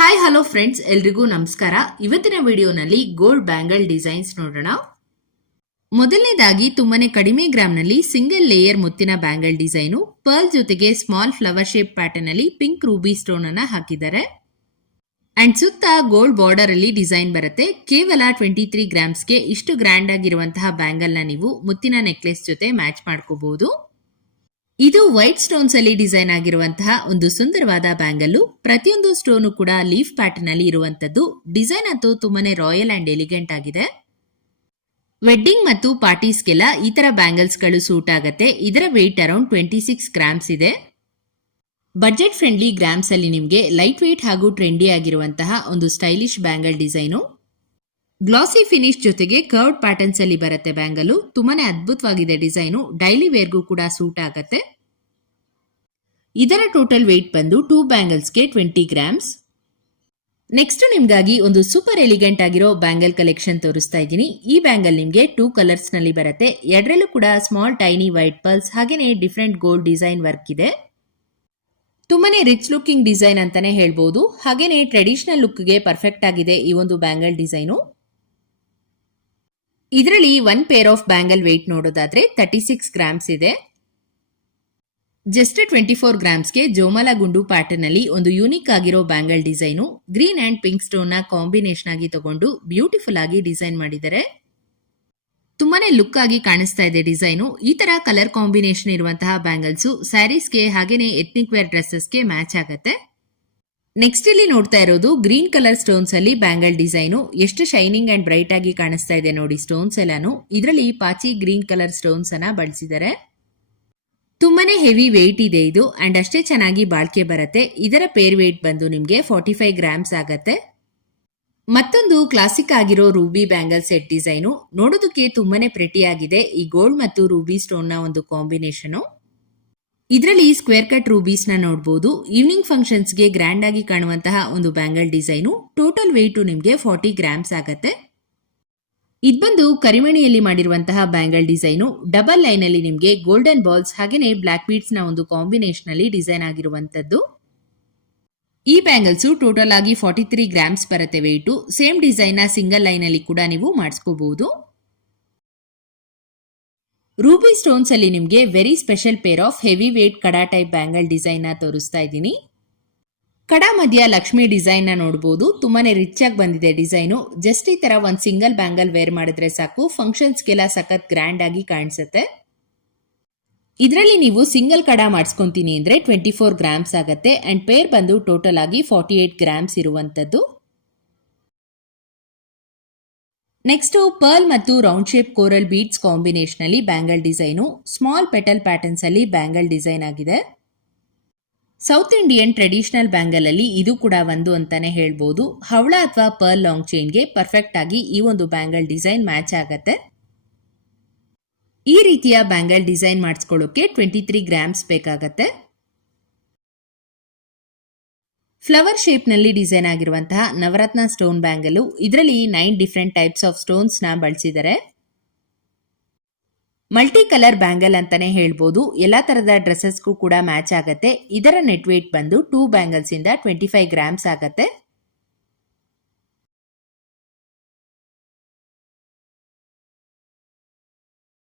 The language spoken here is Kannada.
ಹಾಯ್ ಹಲೋ ಫ್ರೆಂಡ್ಸ್ ಎಲ್ರಿಗೂ ನಮಸ್ಕಾರ. ಇವತ್ತಿನ ವಿಡಿಯೋನಲ್ಲಿ ಗೋಲ್ಡ್ ಬ್ಯಾಂಗಲ್ ಡಿಸೈನ್ಸ್ ನೋಡೋಣ. ಮೊದಲನೇದಾಗಿ ತುಂಬಾನೇ ಕಡಿಮೆ ಗ್ರಾಮ್ನಲ್ಲಿ ಸಿಂಗಲ್ ಲೇಯರ್ ಮುತ್ತಿನ ಬ್ಯಾಂಗಲ್ ಡಿಸೈನು ಪರ್ಲ್ ಜೊತೆಗೆ ಸ್ಮಾಲ್ ಫ್ಲವರ್ ಶೇಪ್ ಪ್ಯಾಟರ್ನ್ ಅಲ್ಲಿ ಪಿಂಕ್ ರೂಬಿ ಸ್ಟೋನ್ ಅನ್ನ ಹಾಕಿದ್ದಾರೆ. ಅಂಡ್ ಸುತ್ತ ಗೋಲ್ಡ್ ಬಾರ್ಡರ್ ಅಲ್ಲಿ ಡಿಸೈನ್ ಬರುತ್ತೆ. ಕೇವಲ ಟ್ವೆಂಟಿ ತ್ರೀ ಗ್ರಾಮ್ಸ್ಗೆ ಇಷ್ಟು ಗ್ರ್ಯಾಂಡ್ ಆಗಿರುವಂತಹ ಬ್ಯಾಂಗಲ್ನ ನೀವು ಮುತ್ತಿನ ನೆಕ್ಲೆಸ್ ಜೊತೆ ಮ್ಯಾಚ್ ಮಾಡ್ಕೋಬಹುದು. ಇದು ವೈಟ್ ಸ್ಟೋನ್ಸ್ ಅಲ್ಲಿ ಡಿಸೈನ್ ಆಗಿರುವಂತಹ ಒಂದು ಸುಂದರವಾದ ಬ್ಯಾಂಗಲ್ಲು ಪ್ರತಿಯೊಂದು ಸ್ಟೋನು ಕೂಡ ಲೀಫ್ ಪ್ಯಾಟರ್ನ್ ಅಲ್ಲಿ ಇರುವಂತದ್ದು ಡಿಸೈನ್ ಅಂತೂ ತುಂಬಾನೇ ರಾಯಲ್ ಅಂಡ್ ಎಲಿಗೆಂಟ್ ಆಗಿದೆ. ವೆಡ್ಡಿಂಗ್ ಮತ್ತು ಪಾರ್ಟೀಸ್ಗೆಲ್ಲ ಈ ತರ ಬ್ಯಾಂಗಲ್ಸ್ಗಳು ಸೂಟ್ ಆಗತ್ತೆ. ಇದರ weight around twenty six grams ಇದೆ. ಬಜೆಟ್ ಫ್ರೆಂಡ್ಲಿ ಗ್ರಾಮ್ಸ್ ಅಲ್ಲಿ ನಿಮಗೆ ಲೈಟ್ ವೆಯ್ಟ್ ಹಾಗೂ ಟ್ರೆಂಡಿ ಆಗಿರುವಂತಹ ಒಂದು stylish bangle design glossy finish ಜೊತೆಗೆ ಕರ್ಡ್ ಪ್ಯಾಟರ್ನ್ಸ್ ಅಲ್ಲಿ ಬರುತ್ತೆ ಬ್ಯಾಂಗಲು ತುಂಬಾನೇ ಅದ್ಭುತವಾಗಿದೆ ಡಿಸೈನು ಡೈಲಿ ವೇರ್ಗೂ ಕೂಡ ಸೂಟ್ ಆಗತ್ತೆ. ಇದರ ಟೋಟಲ್ ವೆಯ್ಟ್ ಬಂದು ಟೂ ಬ್ಯಾಂಗಲ್ಸ್ಗೆ ಟ್ವೆಂಟಿ ಗ್ರಾಮ್ಸ್ ನೆಕ್ಸ್ಟ್ ನಿಮ್ಗಾಗಿ ಒಂದು ಸೂಪರ್ ಎಲಿಗೆಂಟ್ ಆಗಿರೋ ಬ್ಯಾಂಗಲ್ ಕಲೆಕ್ಷನ್ ತೋರಿಸ್ತಾ ಇದ್ದೀನಿ. ಈ ಬ್ಯಾಂಗಲ್ ನಿಮಗೆ ಟೂ ಕಲರ್ಸ್ನಲ್ಲಿ ಬರುತ್ತೆ. ಎರಡರಲ್ಲೂ ಕೂಡ ಸ್ಮಾಲ್ ಟೈನಿ ವೈಟ್ ಪಲ್ಸ್ ಹಾಗೇನೆ ಡಿಫ್ರೆಂಟ್ ಗೋಲ್ಡ್ ಡಿಸೈನ್ ವರ್ಕ್ ಇದೆ. ತುಂಬಾನೇ ರಿಚ್ ಲುಕಿಂಗ್ ಡಿಸೈನ್ ಅಂತಾನೆ ಹೇಳ್ಬೋದು. ಹಾಗೇನೆ ಟ್ರೆಡಿಷನಲ್ ಲುಕ್ಗೆ ಪರ್ಫೆಕ್ಟ್ ಆಗಿದೆ ಈ ಒಂದು ಬ್ಯಾಂಗಲ್ ಡಿಸೈನು ಇದರಲ್ಲಿ one pair of bangle weight ನೋಡೋದಾದ್ರೆ ತರ್ಟಿ ಸಿಕ್ಸ್ ಗ್ರಾಮ್ಸ್ ಇದೆ. ಜಸ್ಟ್ ಟ್ವೆಂಟಿ ಫೋರ್ ಗ್ರಾಮ್ಸ್ಗೆ ಜೋಮಲ ಗುಂಡು ಪ್ಯಾಟರ್ನ್ ಅಲ್ಲಿ ಒಂದು ಯೂನಿಕ್ ಆಗಿರೋ bangle design green and pink ಸ್ಟೋನ್ನ combination ಆಗಿ ತಗೊಂಡು ಬ್ಯೂಟಿಫುಲ್ ಆಗಿ ಡಿಸೈನ್ ಮಾಡಿದ್ದಾರೆ. ತುಂಬಾನೇ ಲುಕ್ ಆಗಿ ಕಾಣಿಸ್ತಾ ಇದೆ ಡಿಸೈನು ಈ ತರ ಕಲರ್ ಕಾಂಬಿನೇಷನ್ ಇರುವಂತಹ ಬ್ಯಾಂಗಲ್ಸ್ ಸ್ಯಾರೀಸ್ಗೆ ಹಾಗೇನೆ ಎಥ್ನಿಕ್ ವೇರ್ ಡ್ರೆಸ್ಸಸ್ಗೆ ಮ್ಯಾಚ್ ಆಗತ್ತೆ. ನೆಕ್ಸ್ಟ್ ಇಲ್ಲಿ ನೋಡ್ತಾ ಇರೋದು ಗ್ರೀನ್ ಕಲರ್ ಸ್ಟೋನ್ಸ್ ಅಲ್ಲಿ ಬ್ಯಾಂಗಲ್ ಡಿಸೈನು ಎಷ್ಟು ಶೈನಿಂಗ್ ಅಂಡ್ ಬ್ರೈಟ್ ಆಗಿ ಕಾಣಿಸ್ತಾ ಇದೆ ನೋಡಿ ಸ್ಟೋನ್ಸ್ ಎಲ್ಲಾನು. ಇದರಲ್ಲಿ ಪಾಚಿ ಗ್ರೀನ್ ಕಲರ್ ಸ್ಟೋನ್ಸ್ ಅನ್ನ ಬಳಸಿದ್ದಾರೆ. ತುಂಬಾನೇ ಹೆವಿ ವೆಯ್ಟ್ ಇದೆ ಇದು ಅಂಡ್ ಅಷ್ಟೇ ಚೆನ್ನಾಗಿ ಬಾಳ್ಕೆ ಬರುತ್ತೆ. ಇದರ ಪೇರ್ ವೆಯ್ಟ್ ಬಂದು ನಿಮಗೆ ಫಾರ್ಟಿ ಫೈವ್ ಗ್ರಾಮ್ಸ್ ಆಗತ್ತೆ. ಮತ್ತೊಂದು ಕ್ಲಾಸಿಕ್ ಆಗಿರೋ ರೂಬಿ ಬ್ಯಾಂಗಲ್ ಸೆಟ್ ಡಿಸೈನು ನೋಡೋದಕ್ಕೆ ತುಂಬಾನೇ ಪ್ರೆಟಿ ಆಗಿದೆ. ಈ ಗೋಲ್ಡ್ ಮತ್ತು ರೂಬಿ ನ ಒಂದು ಕಾಂಬಿನೇಷನು ಇದರಲ್ಲಿ ಸ್ಕ್ವೇರ್ ಕಟ್ ರೂಬೀಸ್ನ ನೋಡಬಹುದು ಈವ್ನಿಂಗ್ ಫಂಕ್ಷನ್ಸ್ಗೆ ಗ್ರ್ಯಾಂಡ್ ಆಗಿ ಕಾಣುವಂತಹ ಒಂದು ಬ್ಯಾಂಗಲ್ ಡಿಸೈನು ಟೋಟಲ್ ವೆಯ್ಟು ನಿಮಗೆ ಫಾರ್ಟಿ ಗ್ರಾಮ್ಸ್ ಆಗತ್ತೆ. ಇದ್ ಬಂದು ಕರಿಮಣಿಯಲ್ಲಿ ಮಾಡಿರುವಂತಹ ಬ್ಯಾಂಗಲ್ ಡಿಸೈನು, ಡಬಲ್ ಲೈನ್ ಅಲ್ಲಿ ನಿಮಗೆ ಗೋಲ್ಡನ್ ಬಾಲ್ಸ್ ಹಾಗೆಯೇ ಬ್ಲಾಕ್ ಬೀಡ್ಸ್ನ ಒಂದು ಕಾಂಬಿನೇಷನ್ ಅಲ್ಲಿ ಡಿಸೈನ್ ಆಗಿರುವಂತದ್ದು ಈ ಬ್ಯಾಂಗಲ್ಸ್ ಟೋಟಲ್ ಆಗಿ ಫಾರ್ಟಿ ತ್ರೀ ಗ್ರಾಮ್ಸ್ ಬರುತ್ತೆ ವೆಯ್ಟು ಸೇಮ್ ಡಿಸೈನ್ನ ಸಿಂಗಲ್ ಲೈನ್ ಅಲ್ಲಿ ಕೂಡ ನೀವು ಮಾಡಿಸ್ಕೋಬಹುದು ರೂಬಿ ಸ್ಟೋನ್ಸ್ ಅಲ್ಲಿ ನಿಮಗೆ very special pair of heavy weight kada type bangle ಡಿಸೈನ್ನ ತೋರಿಸ್ತಾ ಇದ್ದೀನಿ. ಕಡಾ ಮಧ್ಯ ಲಕ್ಷ್ಮಿ ಡಿಸೈನ್ನ ನೋಡಬಹುದು ತುಂಬಾನೇ ರಿಚ್ ಆಗಿ ಬಂದಿದೆ ಡಿಸೈನು. ಜಸ್ಟ್ ಈ ತರ ಒಂದ್ ಸಿಂಗಲ್ ಬ್ಯಾಂಗಲ್ ವೇರ್ ಮಾಡಿದ್ರೆ ಸಾಕು. ಫಂಕ್ಷನ್ಸ್ಗೆಲ್ಲ ಸಖತ್ ಗ್ರ್ಯಾಂಡ್ ಆಗಿ ಕಾಣಿಸುತ್ತೆ. ಇದರಲ್ಲಿ ನೀವು ಸಿಂಗಲ್ ಕಡ ಮಾಡಿಸ್ಕೊಂತೀನಿ ಅಂದ್ರೆ ಟ್ವೆಂಟಿ ಫೋರ್ ಗ್ರಾಮ್ಸ್ ಆಗುತ್ತೆ. ಅಂಡ್ ಪೇರ್ ಬಂದು ಟೋಟಲ್ ಆಗಿ ಫಾರ್ಟಿ ಏಟ್ ಗ್ರಾಮ್ಸ್ ಇರುವಂತದ್ದು. ನೆಕ್ಸ್ಟ್ ಪರ್ಲ್ ಮತ್ತು round shape coral beads combination ಅಲ್ಲಿ bangle design small petal patterns ಅಲ್ಲಿ ಬ್ಯಾಂಗಲ್ ಡಿಸೈನ್ ಆಗಿದೆ. ಸೌತ್ ಇಂಡಿಯನ್ ಟ್ರೆಡಿಷನಲ್ ಬ್ಯಾಂಗಲ್ ಅಲ್ಲಿ ಇದು ಕೂಡ ಒಂದು ಅಂತಾನೆ ಹೇಳ್ಬೋದು. ಹವಳ ಅಥವಾ ಪರ್ಲ್ ಲಾಂಗ್ ಚೈನ್ಗೆ ಪರ್ಫೆಕ್ಟ್ ಆಗಿ ಈ ಒಂದು ಬ್ಯಾಂಗಲ್ ಡಿಸೈನ್ ಮ್ಯಾಚ್ ಆಗತ್ತೆ. ಈ ರೀತಿಯ ಬ್ಯಾಂಗಲ್ ಡಿಸೈನ್ ಮಾಡಿಸ್ಕೊಳ್ಳೋಕೆ ಟ್ವೆಂಟಿ ತ್ರೀ ಗ್ರಾಮ್ಸ್ ಬೇಕಾಗತ್ತೆ ಫ್ಲವರ್ ಶೇಪ್ನಲ್ಲಿ ಡಿಸೈನ್ ಆಗಿರುವಂತಹ ನವರತ್ನ ಸ್ಟೋನ್ ಬ್ಯಾಂಗಲು ಇದರಲ್ಲಿ ನೈನ್ ಡಿಫ್ರೆಂಟ್ ಟೈಪ್ಸ್ ಆಫ್ ಸ್ಟೋನ್ಸ್ನ ಬಳಸಿದ್ದಾರೆ ಮಲ್ಟಿ ಕಲರ್ ಬ್ಯಾಂಗಲ್ ಅಂತಾನೆ ಹೇಳ್ಬೋದು. ಎಲ್ಲಾ ತರದ ಡ್ರೆಸ್ಸಸ್ಗೂ ಕೂಡ ಮ್ಯಾಚ್ ಆಗತ್ತೆ. ಇದರ ನೆಟ್ ವೇಟ್ ಬಂದು ಟೂ ಬ್ಯಾಂಗಲ್ಸ್ ಇಂದ ಟ್ವೆಂಟಿ ಫೈವ್ ಗ್ರಾಮ್ಸ್ ಆಗತ್ತೆ.